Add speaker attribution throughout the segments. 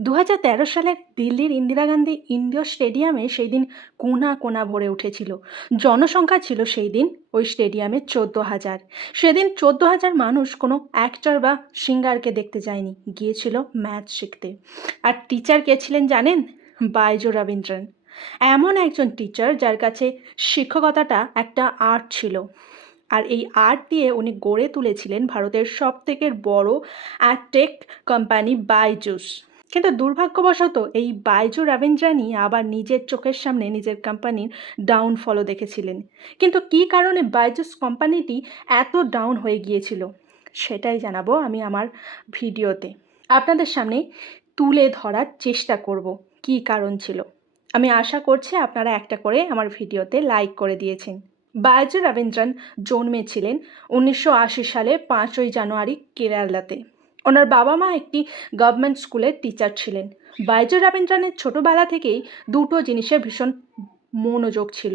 Speaker 1: দু সালের দিল্লির ইন্দিরা গান্ধী ইন্ডোর স্টেডিয়ামে সেই দিন কোনা কোনা ভরে উঠেছিল। জনসংখ্যা ছিল সেই দিন ওই স্টেডিয়ামে চোদ্দ হাজার। সেদিন চোদ্দ হাজার মানুষ কোনো অ্যাক্টর বা সিঙ্গারকে দেখতে যায়নি, গিয়েছিল ম্যাথ শিখতে। আর টিচার কে ছিলেন জানেন? বাইজু রবীন্দ্রন। এমন একজন টিচার যার কাছে শিক্ষকতাটা একটা আর্ট ছিল। আর এই আর্ট দিয়ে উনি গড়ে তুলেছিলেন ভারতের সবথেকে বড় অ্যাটেক কোম্পানি বাইজুস। কিন্তু দুর্ভাগ্যবশত এই বাইজু রবীন্দ্রানি আবার নিজের চোখের সামনে নিজের কোম্পানির ডাউনফলও দেখেছিলেন। কিন্তু কী কারণে বাইজুস কোম্পানিটি এত ডাউন হয়ে গিয়েছিল, সেটাই জানাব আমি আমার ভিডিওতে। আপনাদের সামনে তুলে ধরার চেষ্টা করব, কী কারণ ছিল। আমি আশা করছি আপনারা একটা করে আমার ভিডিওতে লাইক করে দিয়েছেন। বাইজু রবীন্দ্রন জন্মেছিলেন উনিশশো আশি সালে পাঁচই জানুয়ারি কেরালাতে। ওনার বাবা মা একটি গভর্নমেন্ট স্কুলের টিচার ছিলেন। বাইজু রবীন্দ্রনের ছোটোবেলা থেকেই দুটো জিনিসে ভীষণ মনোযোগ ছিল।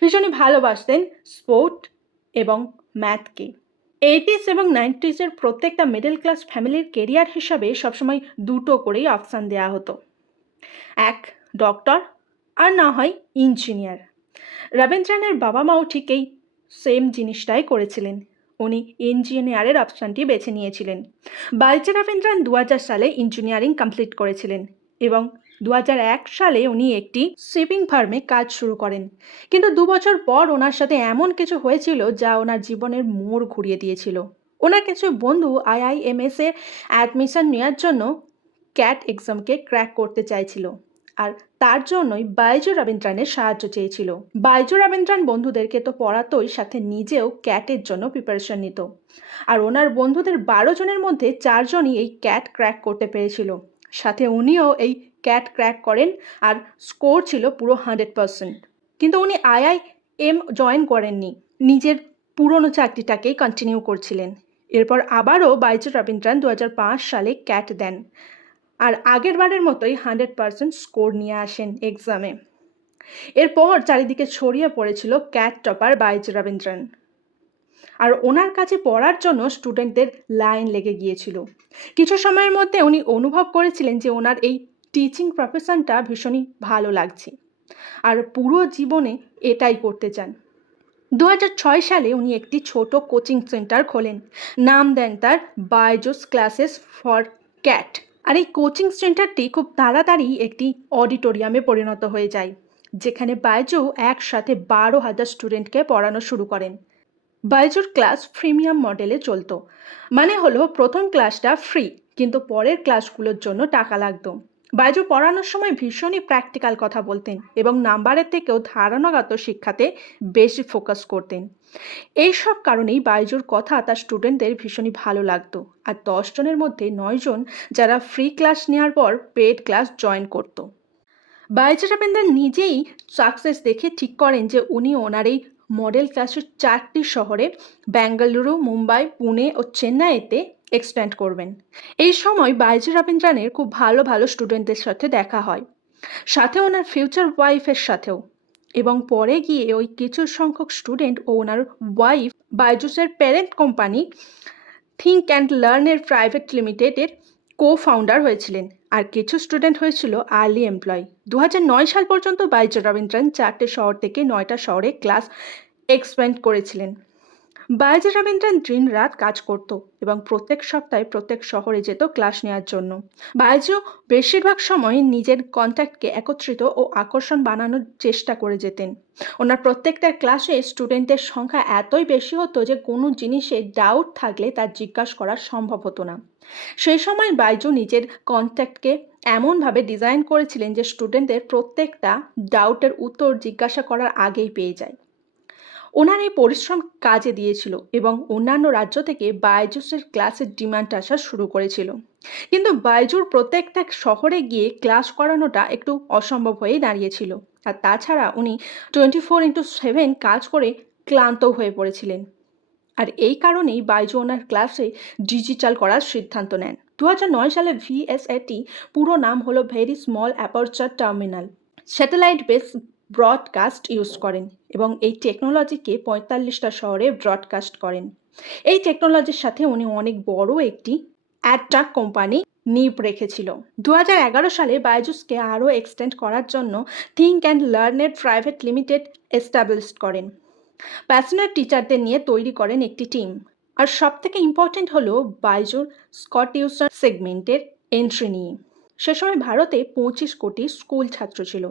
Speaker 1: ভীষণই ভালোবাসতেন স্পোর্ট এবং ম্যাথকে এইটিস এবং নাইনটিসের প্রত্যেকটা মিডল ক্লাস ফ্যামিলির কেরিয়ার হিসাবে সবসময় দুটো করেই অপশান দেওয়া হতো। এক ডক্টর আর না হয় ইঞ্জিনিয়ার রবীন্দ্রনের বাবা মাও ঠিক এই সেম জিনিসটাই করেছিলেন। উনি ইঞ্জিনিয়ারের অপশানটি বেছে নিয়েছিলেন। বাইজু রবীন্দ্রন দু সালে ইঞ্জিনিয়ারিং কমপ্লিট করেছিলেন এবং দু সালে উনি একটি শিপিং ফার্মে কাজ শুরু করেন। কিন্তু দু বছর পর ওনার সাথে এমন কিছু হয়েছিল যা ওনার জীবনের মোড় ঘুরিয়ে দিয়েছিল। ওনার কিছু বন্ধু আইআইএমএস এর অ্যাডমিশন নেওয়ার জন্য ক্যাট এক্সামকে ক্র্যাক করতে চাইছিল। আর তার জন্যই বাইজু রবীন্দ্রনের সাহায্য চেয়েছিল। বাইজু রবীন্দ্রন বন্ধুদেরকে তো পড়াতোই, সাথে নিজেও ক্যাটের জন্য প্রিপারেশন নিত। আর ওনার বন্ধুদের বারো জনের মধ্যে চারজনই এই ক্যাট ক্র্যাক করতে পেরেছিল। সাথে উনিও এই ক্যাট ক্র্যাক করেন আর স্কোর ছিল পুরো হান্ড্রেড পারসেন্ট। কিন্তু উনি আইআই এম জয়েন করেননি। নিজের পুরনো চাকরিটাকেই কন্টিনিউ করছিলেন। এরপর আবারও বাইজু রবীন্দ্রন দু সালে ক্যাট দেন। আর আগের বারের মতোই হান্ড্রেড পারসেন্ট স্কোর নিয়ে আসেন এক্সামে। এরপর চারিদিকে ছড়িয়ে পড়েছিল ক্যাট টপার বাইজু রবীন্দ্রন। আর ওনার কাছে পড়ার জন্য স্টুডেন্টদের লাইন লেগে গিয়েছিল। কিছু সময়ের মধ্যে উনি অনুভব করেছিলেন যে ওনার এই টিচিং প্রফেশনটা ভীষণই ভালো লাগছে। আর পুরো জীবনে এটাই করতে চান। দু হাজার ছয় সালে উনি একটি ছোট কোচিং সেন্টার খোলেন। নাম দেন তার বাইজোস ক্লাসেস ফর ক্যাট। আর এই কোচিং সেন্টারটি খুব তাড়াতাড়ি একটি অডিটোরিয়ামে পরিণত হয়ে যায়, যেখানে বাইজু একসাথে বারো হাজার স্টুডেন্টকে পড়ানো শুরু করেন। বাইজুর ক্লাস প্রিমিয়াম মডেলে চলতো মানে হলো প্রথম ক্লাসটা ফ্রি, কিন্তু পরের ক্লাসগুলোর জন্য টাকা লাগতো। বাইজু পড়ানোর সময় ভীষণই প্র্যাকটিক্যাল কথা বলতেন এবং নাম্বারের থেকেও ধারণাগত শিক্ষাতে বেশি ফোকাস করতেন। এই সব কারণেই বাইজুর কথা তার স্টুডেন্টদের ভীষণই ভালো লাগতো। আর দশজনের মধ্যে নয়জন যারা ফ্রি ক্লাস নেওয়ার পর পেড ক্লাস জয়েন করতো। বাইজু রবীন্দ্রন নিজেই সাকসেস দেখে ঠিক করেন যে উনি ওনার এই মডেল ক্লাসের চারটি শহরে বেঙ্গালুরু মুম্বাই পুনে ও চেন্নাইতে এক্সটেন্ড করবেন। এই সময় বাইজু রবীন্দ্রনের খুব ভালো ভালো স্টুডেন্টদের সাথে দেখা হয়। সাথে ওনার ফিউচার ওয়াইফের সাথেও। এবং পরে গিয়ে ওই কিছু সংখ্যক স্টুডেন্ট ও ওনার ওয়াইফ বাইজুসের প্যারেন্ট কোম্পানি থিঙ্ক অ্যান্ড লার্নের প্রাইভেট লিমিটেডের কো ফাউন্ডার হয়েছিলেন। আর কিছু স্টুডেন্ট হয়েছিল আর্লি এমপ্লয় দু সাল পর্যন্ত বাইজু রবীন্দ্রন চারটে শহর থেকে নয়টা শহরে ক্লাস এক্সপেন্ড করেছিলেন। বাইজু রবীন্দ্রন দিন রাত কাজ করত এবং প্রত্যেক সপ্তাহে প্রত্যেক শহরে যেত ক্লাস নেওয়ার জন্য। বাইজু বেশিরভাগ সময় নিজের কন্ট্যাক্টকে একত্রিত ও আকর্ষণ বানানোর চেষ্টা করে যেতেন। ওনার প্রত্যেকটা ক্লাসে স্টুডেন্টদের সংখ্যা এতই বেশি হতো যে কোনো জিনিসে ডাউট থাকলে তার জিজ্ঞাসা করা সম্ভব হতো না। সেই সময় বাইজু নিজের কন্ট্যাক্টকে এমনভাবে ডিজাইন করেছিলেন যে স্টুডেন্টদের প্রত্যেকটা ডাউটের উত্তর জিজ্ঞাসা করার আগেই পেয়ে যায়। ওনার এই পরিশ্রম কাজে দিয়েছিল এবং অন্যান্য রাজ্য থেকে বাইজুসের ক্লাসের ডিমান্ড আসা শুরু করেছিল। কিন্তু বাইজুর প্রত্যেকটা শহরে গিয়ে ক্লাস করানোটা একটু অসম্ভব হয়েই দাঁড়িয়েছিল। আর তাছাড়া উনি টোয়েন্টি ফোর ইন্টু সেভেন কাজ করে ক্লান্ত হয়ে পড়েছিলেন। আর এই কারণেই বাইজু ওনার ক্লাসে ডিজিটাল করার সিদ্ধান্ত নেন। দু নয় সালে ভিএসএটি পুরো নাম হলো very small aperture terminal. Satellite base broadcast use করেন এবং এই টেকনোলজিকে পঁয়তাল্লিশটা শহরে ব্রডকাস্ট করেন। এই টেকনোলজির সাথে উনি অনেক বড় একটি অ্যাডটাক কোম্পানি নিপ রেখেছিল। দু হাজার এগারো সালে বাইজুসকে আরও এক্সটেন্ড করার জন্য থিঙ্ক অ্যান্ড লার্নের প্রাইভেট লিমিটেড এস্টাবলিশ করেন। প্যাশনেট টিচারদের নিয়ে তৈরি করেন একটি টিম আর সবথেকে ইম্পর্ট্যান্ট হলো বাইজুর স্কটিউসার সেগমেন্টের এন্ট্রি নিয়ে। সে সময় ভারতে পঁচিশ কোটি স্কুল ছাত্র ছিল।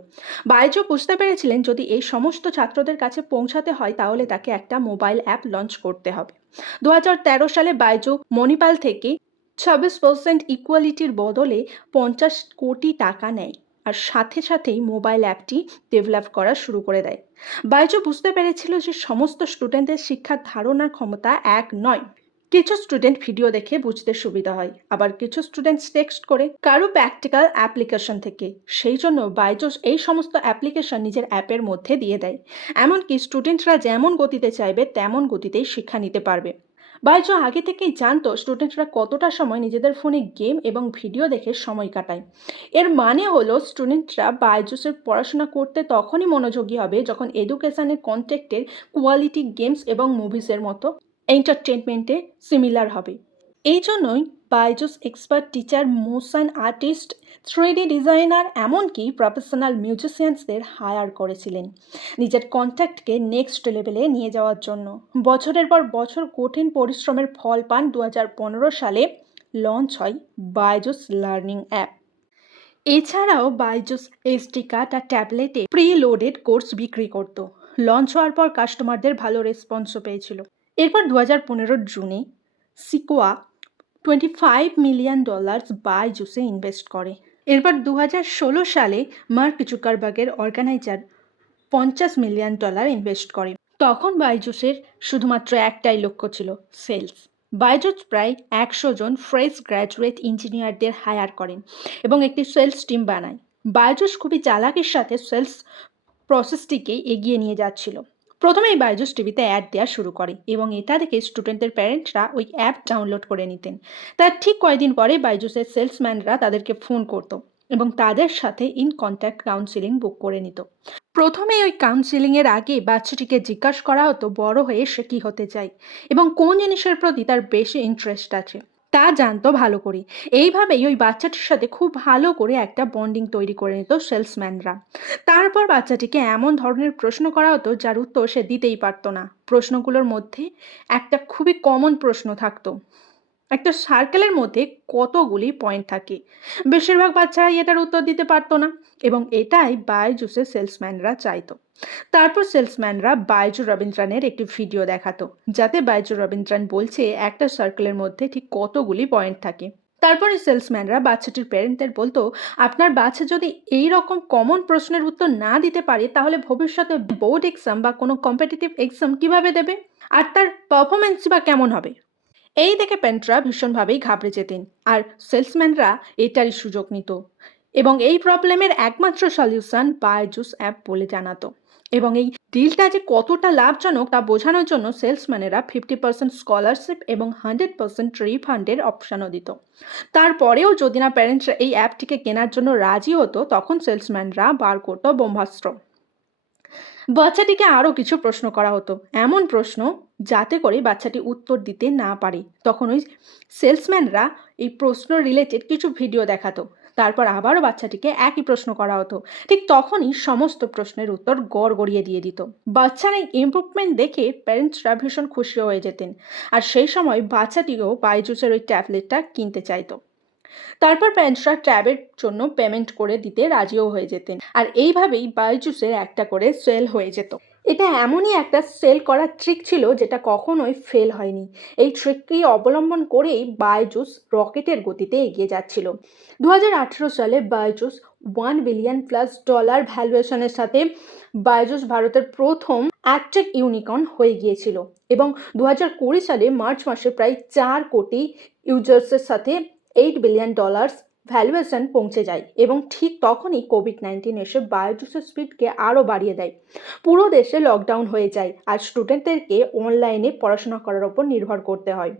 Speaker 1: বাইজু বুঝতে পেরেছিলেন যদি এই সমস্ত ছাত্রদের কাছে পৌঁছাতে হয় তাহলে তাকে একটা মোবাইল অ্যাপ লঞ্চ করতে হবে। দু হাজার তেরো সালে বাইজু মণিপাল থেকে ছাব্বিশ পার্সেন্ট ইকুয়ালিটির বদলে পঞ্চাশ কোটি টাকা নেয় আর সাথে সাথেই মোবাইল অ্যাপটি ডেভেলপ করা শুরু করে দেয়। বাইজু বুঝতে পেরেছিল যে সমস্ত স্টুডেন্টদের শিক্ষার ধারণার ক্ষমতা এক নয়। কিছু স্টুডেন্ট ভিডিও দেখে বুঝতে সুবিধা হয়। আবার কিছু স্টুডেন্ট টেক্সট করে কারও প্র্যাকটিক্যাল অ্যাপ্লিকেশন থেকে। সেই জন্য বাইজোস এই সমস্ত অ্যাপ্লিকেশন নিজের অ্যাপের মধ্যে দিয়ে দেয়। এমনকি স্টুডেন্টরা যেমন গতিতে চাইবে, তেমন গতিতেই শিক্ষা নিতে পারবে। বাইজু আগে থেকেই জানতো স্টুডেন্টরা কতটা সময় নিজেদের ফোনে গেম এবং ভিডিও দেখে সময় কাটায়। এর মানে হলো স্টুডেন্টরা বাইজুসের পড়াশোনা করতে তখনই মনোযোগী হবে যখন এডুকেশনের কন্টেক্টের কোয়ালিটি গেমস এবং মুভিসের মতো এন্টারটেনমেন্টে সিমিলার হবে। এই জন্যই Byju's expert teacher motion artist three D designer এমনকি প্রফেশনাল মিউজিশিয়ানসদের হায়ার করেছিলেন নিজের কন্ট্যাক্টকে নেক্সট লেভেলে নিয়ে যাওয়ার জন্য। বছরের পর বছর কঠিন পরিশ্রমের ফল পান দু হাজার পনেরো সালে লঞ্চ হয় বাইজুস লার্নিং অ্যাপ এছাড়াও বাইজুস এসটি আর ট্যাবলেটে প্রি লোডেড কোর্স বিক্রি করত। লঞ্চ হওয়ার পর কাস্টমারদের ভালো রেসপন্সও পেয়েছিল। এরপর দু হাজার পনেরোর জুনে Sequoia twenty five million dollars বাইজুসে invest করে। এরপর দু হাজার ষোলো সালে মার্ক জুকারবার্গের অর্গানাইজার পঞ্চাশ মিলিয়ন ডলার ইনভেস্ট করে। তখন বাইজুসের শুধুমাত্র একটাই লক্ষ্য ছিল সেলস বাইজুস প্রায় একশো জন ফ্রেশ গ্র্যাজুয়েট ইঞ্জিনিয়ারদের হায়ার করেন এবং একটি সেলস টিম বানায়। বাইজুস খুবই চালাকির সাথে সেলস প্রসেসটিকে এগিয়ে নিয়ে যাচ্ছিল। প্রথমেই বাইজুস টিভিতে অ্যাড দেওয়া শুরু করে এবং এটা দেখে স্টুডেন্টদের প্যারেন্টসরা ওই অ্যাপ ডাউনলোড করে নিতেন। তার ঠিক কয়েকদিন পরে বাইজুসের সেলসম্যানরা তাদেরকে ফোন করত এবং তাদের সাথে ইন কন্ট্যাক্ট কাউন্সিলিং বুক করে নিত। প্রথমে ওই কাউন্সিলিংয়ের আগে বাচ্চাটিকে জিজ্ঞাসা করা হতো বড় হয়ে সে কী হতে চায় এবং কোন জিনিসের প্রতি তার বেশি ইন্টারেস্ট আছে। তা জানতো ভালো করে এইভাবেই ওই বাচ্চাটির সাথে খুব ভালো করে একটা বন্ডিং তৈরি করে নিত সেলসম্যানরা তারপর বাচ্চাটিকে এমন ধরনের প্রশ্ন করা হতো যার উত্তর সে দিতেই পারতো না। প্রশ্নগুলোর মধ্যে একটা খুবই কমন প্রশ্ন থাকতো। একটা সার্কেলের মধ্যে কতগুলি পয়েন্ট থাকে? বেশিরভাগ বাচ্চারাই এটার উত্তর দিতে পারতো না এবং এটাই বাইজুসের সেলসম্যানরা চাইতো। তারপর সেলসম্যানরা বাইজু রবীন্দ্রনের একটি ভিডিও দেখাতো, যাতে বাইজু রবীন্দ্রন বলছে একটা সার্কেলের মধ্যে ঠিক কতগুলি পয়েন্ট থাকে। তারপরে সেলসম্যানরা বাচ্চাটির প্যারেন্টদের বলতো, আপনার বাচ্চা যদি এই রকম কমন প্রশ্নের উত্তর না দিতে পারে, তাহলে ভবিষ্যতে বোর্ড এক্সাম বা কোনো কম্পিটিটিভ এক্সাম কীভাবে দেবে? আর তার পারফরমেন্স বা কেমন হবে? এই দেখে প্যান্টরা ভীষণভাবেই ঘাবড়ে যেতেন আর সেলসম্যানরা এটারই সুযোগ নিত এবং এই প্রবলেমের একমাত্র সলিউশন বাইজুস অ্যাপ বলে জানাতো। এবং এই ডিলটা যে কতটা লাভজনক তা বোঝানোর জন্য সেলসম্যানেরা ফিফটি পার্সেন্ট স্কলারশিপ এবং হান্ড্রেড পার্সেন্ট রিফান্ডের অপশানও দিত। তারপরেও যদি না প্যারেন্টসরা এই অ্যাপটিকে কেনার জন্য রাজি হতো, তখন সেলসম্যানরা বার করতো ব্রহ্মাস্ত্র। বাচ্চাটিকে আরও কিছু প্রশ্ন করা হতো। এমন প্রশ্ন যাতে করে বাচ্চাটি উত্তর দিতে না পারে। তখন ওই সেলসম্যানরা এই প্রশ্ন রিলেটেড কিছু ভিডিও দেখাতো। তারপর আবারও বাচ্চাটিকে একই প্রশ্ন করা হতো। ঠিক তখনই সমস্ত প্রশ্নের উত্তর গড় গড়িয়ে দিয়ে দিত। বাচ্চার এই ইম্প্রুভমেন্ট দেখে প্যারেন্টসরা ভীষণ খুশি হয়ে যেতেন। আর সেই সময় বাচ্চাটিও বাইজুসের ওই ট্যাবলেটটা কিনতে চাইতো। তারপর প্যারেন্টসরা ট্যাবের জন্য পেমেন্ট করে দিতে রাজিও হয়ে যেতেন। আর এইভাবেই বাইজুসের একটা করে সেল হয়ে যেত। এটা এমনই একটা সেল করার ট্রিক ছিল যেটা কখনোই ফেল হয়নি। এই ট্রিককে অবলম্বন করেই বাইজুস রকেটের গতিতে এগিয়ে যাচ্ছিল। দু হাজার আঠেরো সালে Byju's one billion plus dollar ভ্যালুয়েশনের সাথে বাইজুস ভারতের প্রথম অ্যাকটেক ইউনিকর্ন হয়ে গিয়েছিল এবং দু হাজার কুড়ি সালে মার্চ মাসে প্রায় চার কোটি ইউজার্সের সাথে এইট বিলিয়ন ডলার্স ভ্যালুয়েশন পৌঁছে যায় এবং ঠিক তখনই কোভিড নাইন্টিন এসে বায়োজুসের স্পিডকে আরও বাড়িয়ে দেয়। পুরো দেশে লকডাউন হয়ে যায় আর স্টুডেন্টদেরকে অনলাইনে পড়াশোনা করার ওপর নির্ভর করতে হয়।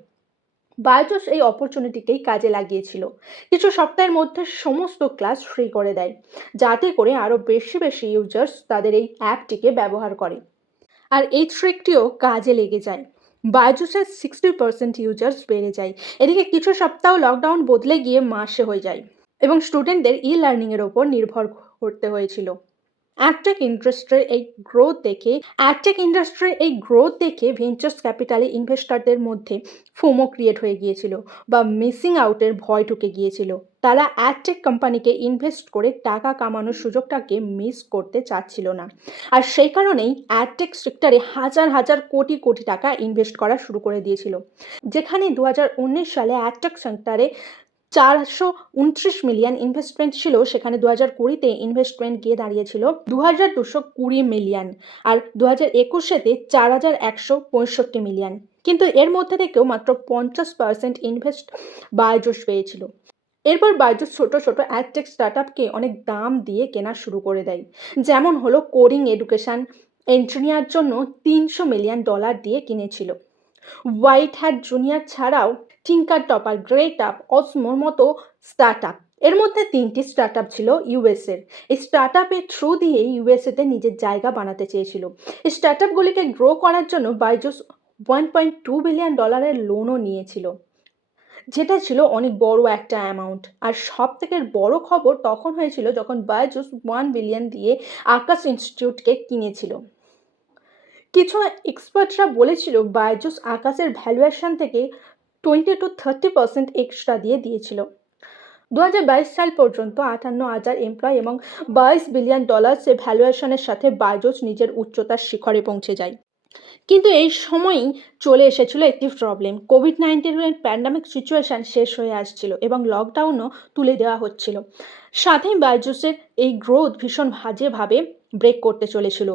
Speaker 1: বায়োজস এই অপরচুনিটিকেই কাজে লাগিয়েছিল। কিছু সপ্তাহের মধ্যে সমস্ত ক্লাস ফ্রি করে দেয়, যাতে করে আরও বেশি বেশি ইউজার্স তাদের এই অ্যাপটিকে ব্যবহার করে। আর এই ট্রিকটিও কাজে লেগে যায়। বাইজুসের সিক্সটি পার্সেন্ট ইউজার্স বেড়ে যায়। এদিকে কিছু সপ্তাহ লকডাউন বদলে গিয়ে মাসে হয়ে যায় এবং স্টুডেন্টদের ই লার্নিংয়ের ওপর নির্ভর করতে হয়েছিল। অ্যাডটেক ইন্ডাস্ট্রির এই গ্রোথ দেখে অ্যাডটেক ইন্ডাস্ট্রির এই গ্রোথ দেখে ভেঞ্চার্স ক্যাপিটালে ইনভেস্টরদের মধ্যে ফোমো ক্রিয়েট হয়ে গিয়েছিল বা মিসিং আউটের ভয় ঢুকে গিয়েছিল। তারা অ্যাডটেক কোম্পানিকে ইনভেস্ট করে টাকা কামানোর সুযোগটাকে মিস করতে চাচ্ছিল না। আর সেই কারণেই অ্যাডটেক সেক্টরে হাজার হাজার কোটি কোটি টাকা ইনভেস্ট করা শুরু করে দিয়েছিল। যেখানে দু হাজার উনিশ সালে অ্যাডটেক সেক্টরে চারশো উনত্রিশ মিলিয়ন ইনভেস্টমেন্ট ছিল, সেখানে দু হাজার কুড়িতে ইনভেস্টমেন্ট গিয়ে দাঁড়িয়েছিল দু হাজার দুশো কুড়ি মিলিয়ন আর দু হাজার একুশেতে চার হাজার একশো পঁয়ষট্টি মিলিয়ন কিন্তু এর মধ্যে থেকেও মাত্র পঞ্চাশ পার্সেন্ট ইনভেস্ট বাইজুস পেয়েছিল। এরপর বাইজুস ছোট ছোট অ্যাডটেক স্টার্টআপকে অনেক দাম দিয়ে কেনা শুরু করে দেয়। যেমন হলো কোরিং এডুকেশন এন্ট্রিনিয়ার জন্য তিনশো মিলিয়ন ডলার দিয়ে কিনেছিল। হোয়াইট হ্যাট জুনিয়র ছাড়াও টিঙ্কার টপার গ্রেট আপ অসমোর মতো স্টার্ট আপ এর মধ্যে তিনটি স্টার্ট আপ ছিল ইউএসের এই স্টার্ট আপের থ্রু দিয়ে ইউএসএতে নিজের জায়গা বানাতে চেয়েছিল। এই স্টার্ট আপগুলিকে গ্রো করার জন্য Byju's one point two billion ডলারের লোনও নিয়েছিল। যেটা ছিল অনেক বড় একটা অ্যামাউন্ট আর সব থেকে বড় খবর তখন হয়েছিল যখন বাইজুস ওয়ান বিলিয়ন দিয়ে আকাশ ইনস্টিটিউটকে কিনেছিল। কিছু এক্সপার্টরা বলেছিল বাইজুস আকাশের ভ্যালুয়েশন থেকে twenty two thirty percent extra দিয়ে দিয়েছিল। দু হাজার বাইশ সাল পর্যন্ত আটান্ন হাজার এমপ্লয় এবং বাইশ বিলিয়ন ডলার সে ভ্যালুয়েশনের সাথে বাইজোস নিজের উচ্চতার শিখরে পৌঁছে যায়। কিন্তু এই সময়ই চলে এসেছিল একটি প্রবলেম কোভিড নাইন্টিনের প্যান্ডামিক সিচুয়েশান শেষ হয়ে আসছিল এবং লকডাউনও তুলে দেওয়া হচ্ছিল। সাথেই বাইজুসের এই গ্রোথ ভীষণ বাজেভাবে ব্রেক করতে চলেছিল।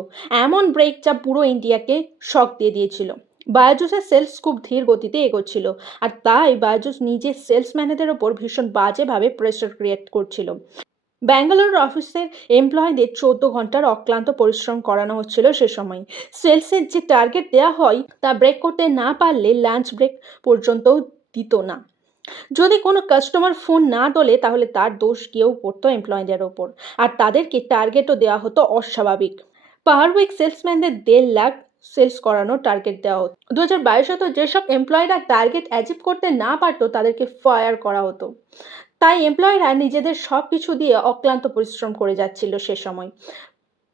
Speaker 1: এমন ব্রেক যা পুরো ইন্ডিয়াকে শক দিয়ে দিয়েছিল। বায়োজুসের সেলস খুব ধীর গতিতে এগোচ্ছিল আর তাই বায়োজুস নিজের সেলসম্যানেদের ওপর ভীষণ বাজেভাবে প্রেশার ক্রিয়েট করছিল। ব্যাঙ্গালোর অফিসের এমপ্লয়ীদের চোদ্দ ঘণ্টার অক্লান্ত পরিশ্রম করানো হচ্ছিল সে সময়। সেলসের যে টার্গেট দেওয়া হয়, তা ব্রেক করতে না পারলে লাঞ্চ ব্রেক পর্যন্তও দিত না। যদি কোনো কাস্টমার ফোন না তোলে, তাহলে তার দোষ গিয়েও পড়তো এমপ্লয়ীদের ওপর। আর তাদেরকে টার্গেটও দেওয়া হতো অস্বাভাবিক। পার উইক সেলসম্যানদের দেড় লাখ সেলস করানোর টার্গেট দেওয়া হতো। দু হাজার বাইশে তো যেসব এমপ্লয়িরা টার্গেট অ্যাচিভ করতে না পারতো, তাদেরকে ফায়ার করা হতো। তাই এমপ্লয়িরা নিজেদের সব কিছু দিয়ে অক্লান্ত পরিশ্রম করে যাচ্ছিল সে সময়।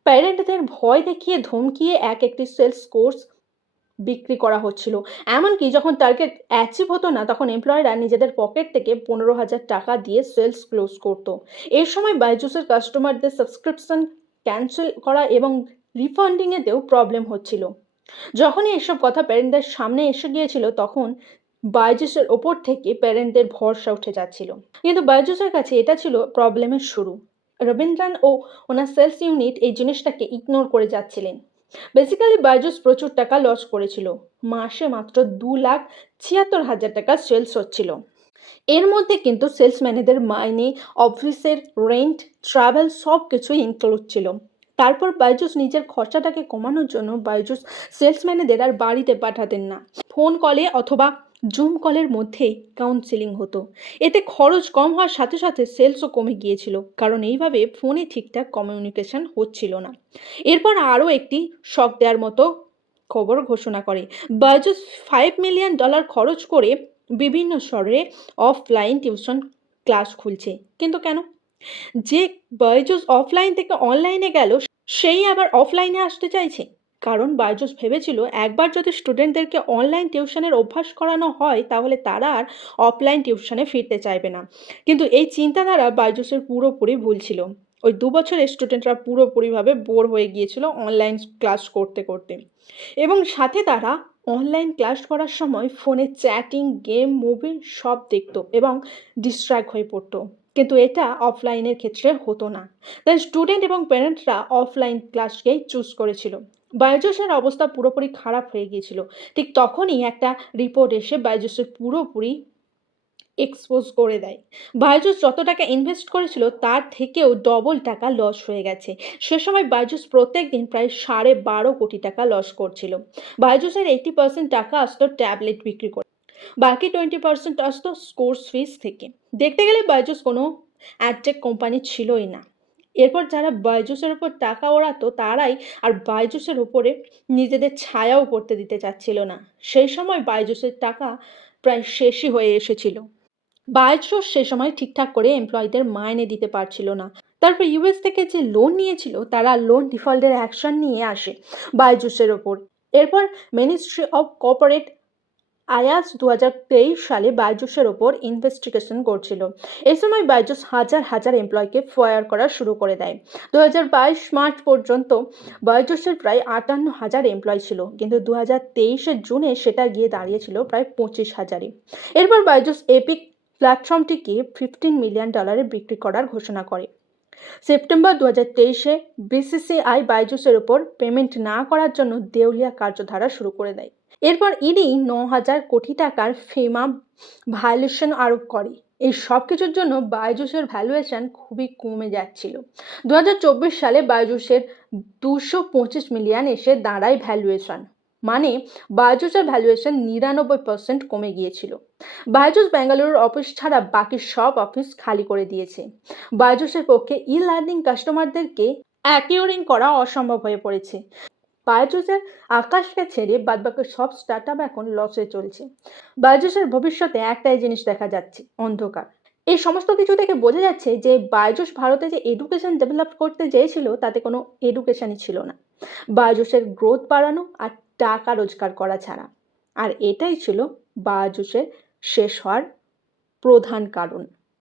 Speaker 1: প্যারেন্টদের ভয় দেখিয়ে ধমকিয়ে এক একটি সেলস কোর্স বিক্রি করা হচ্ছিল। এমনকি যখন টার্গেট অ্যাচিভ হতো না, তখন এমপ্লয়িরা নিজেদের পকেট থেকে পনেরো হাজার টাকা দিয়ে সেলস ক্লোজ করতো। এই সময় বাইজুসের কাস্টমারদের সাবস্ক্রিপশন ক্যান্সেল করা এবং রিফান্ডিংয়েতেও প্রবলেম হচ্ছিল। যখনই এসব কথা প্যারেন্টদের সামনে এসে গিয়েছিল, তখন বাইজুসের ওপর থেকে প্যারেন্টদের ভরসা উঠে যাচ্ছিল। কিন্তু বাইজুসের কাছে এটা ছিল প্রবলেমের শুরু। রবীন্দ্রান ও ওনার সেলস ইউনিট এই জিনিসটাকে ইগনোর করে যাচ্ছিলেন। বেসিক্যালি বাইজুস প্রচুর টাকা লস করেছিল। মাসে মাত্র দু লাখ ছিয়াত্তর হাজার টাকা সেলস হচ্ছিল। এর মধ্যে কিন্তু সেলসম্যানেদের মাইনে অফিসের রেন্ট ট্রাভেল সব কিছুই ইনক্লুড ছিল। তারপর বাইজুস নিজের খরচাটাকে কমানোর জন্য বাইজুস সেলসম্যানেদের আর বাড়িতে পাঠাতেন না। ফোন কলে অথবা জুম কলের মধ্যেই কাউন্সেলিং হতো। এতে খরচ কম হওয়ার সাথে সাথে সেলসও কমে গিয়েছিল, কারণ এইভাবে ফোনে ঠিকঠাক কমিউনিকেশন হচ্ছিল না। এরপর আরও একটি শখ দেওয়ার মতো খবর ঘোষণা করে। বাইজুস ফাইভ মিলিয়ন ডলার খরচ করে বিভিন্ন শহরে অফলাইন টিউশন ক্লাস খুলছে। কিন্তু কেন? যে বাইজুস অফলাইন থেকে অনলাইনে গেল, সেই আবার অফলাইনে আসতে চাইছে। কারণ বাইজুস ভেবেছিল, একবার যদি স্টুডেন্টদেরকে অনলাইন টিউশনের অভ্যাস করানো হয়, তাহলে তারা আর অফলাইন টিউশনে ফিরতে চাইবে না। কিন্তু এই চিন্তাধারা বাইজুসের পুরোপুরি ভুল ছিল। ওই দু বছরে স্টুডেন্টরা পুরোপুরিভাবে বোর হয়ে গিয়েছিল অনলাইন ক্লাস করতে করতে। এবং সাথে তারা অনলাইন ক্লাস করার সময় ফোনে চ্যাটিং, গেম, মুভি সব দেখতো এবং ডিস্ট্র্যাক্ট হয়ে পড়তো। কিন্তু এটা অফলাইনের ক্ষেত্রে হতো না। তাই স্টুডেন্ট এবং প্যারেন্টরা অফলাইন ক্লাসকেই চুজ করেছিল। বায়োজসের অবস্থা পুরোপুরি খারাপ হয়ে গিয়েছিল। ঠিক তখনই একটা রিপোর্ট এসে বায়োজসের পুরোপুরি এক্সপোজ করে দেয়। বায়োজস যত টাকা ইনভেস্ট করেছিল, তার থেকেও ডবল টাকা লস হয়ে গেছে। সে সময় বায়োজস প্রত্যেক দিন প্রায় সাড়ে বারো কোটি টাকা লস করছিল। বায়োজসের এইটি পার্সেন্ট টাকা আসতো ট্যাবলেট বিক্রি করে। বাকি টোয়েন্টি পার্সেন্ট আসতো কোর্স ফিস থেকে। দেখতে গেলে বাইজুস কোনো অ্যাডটেক কোম্পানি ছিলই না। এরপর যারা বাইজুসের ওপর টাকা ওড়াতো, তারাই আর বাইজুসের ওপরে নিজেদের ছায়াও পড়তে দিতে চাচ্ছিল না। সেই সময় বাইজুসের টাকা প্রায় শেষই হয়ে এসেছিল। বাইজুস সেই সময় ঠিকঠাক করে এমপ্লয়ীদের মাইনে দিতে পারছিল না। তারপর ইউএস থেকে যে লোন নিয়েছিল, তারা লোন ডিফল্টের অ্যাকশন নিয়ে আসে বাইজুসের ওপর। এরপর মিনিস্ট্রি অফ কর্পোরেট আয়াস দু সালে বাইজুসের ওপর ইনভেস্টিগেশন করছিল। এ সময় বাইজুস হাজার হাজার এমপ্লয়কে ফায়ার করা শুরু করে দেয়। দু হাজার বাইশ মার্চ পর্যন্ত বাইজুসের প্রায় আটান্ন হাজার এমপ্লয় ছিল, কিন্তু দু হাজার জুনে সেটা গিয়ে দাঁড়িয়েছিল প্রায় পঁচিশ হাজারে এরপর বাইজুস এপিক প্ল্যাটফর্মটিকে ফিফটিন মিলিয়ন ডলারে বিক্রি করার ঘোষণা করে। সেপ্টেম্বর দু হাজার তেইশে বিসিসিআই বাইজুসের ওপর পেমেন্ট না করার জন্য দেউলিয়া কার্যধারা শুরু করে দেয়। এরপর ইডি ন হাজার কোটি টাকার ফেমা ভায়োলেশন আরোপ করে। এই সব কিছুর জন্য বাইজুসের ভ্যালুয়েশন খুবই কমে যাচ্ছিল। দু হাজার চব্বিশ সালে বাইজুসের দুশো পঁচিশ মিলিয়ন এসে দাঁড়ায় ভ্যালুয়েশন মানে বাইজুসের ভ্যালুয়েশন নিরানব্বই পার্সেন্ট কমে গিয়েছিল। বাইজুস বেঙ্গালুরুর অফিস ছাড়া বাকি সব অফিস খালি করে দিয়েছে। বাইজুসের পক্ষে ই লার্নিং কাস্টমারদেরকে অ্যাকিউরিং করা অসম্ভব হয়ে পড়েছে। বাইজুসের আকাশকে ছেড়ে বাদবাকি সব স্টার্ট আপ এখন লসে চলছে। বাইজুসের ভবিষ্যতে একটাই জিনিস দেখা যাচ্ছে, অন্ধকার। এই সমস্ত কিছু থেকে বোঝা যাচ্ছে যে বাইজুস ভারতে যে এডুকেশন ডেভেলপ করতে চেয়েছিল, তাতে কোনো এডুকেশনই ছিল না। বাইজুসের গ্রোথ বাড়ানো আর টাকা রোজগার করা ছাড়া। আর এটাই ছিল বাইজুসের শেষ হওয়ার প্রধান কারণ।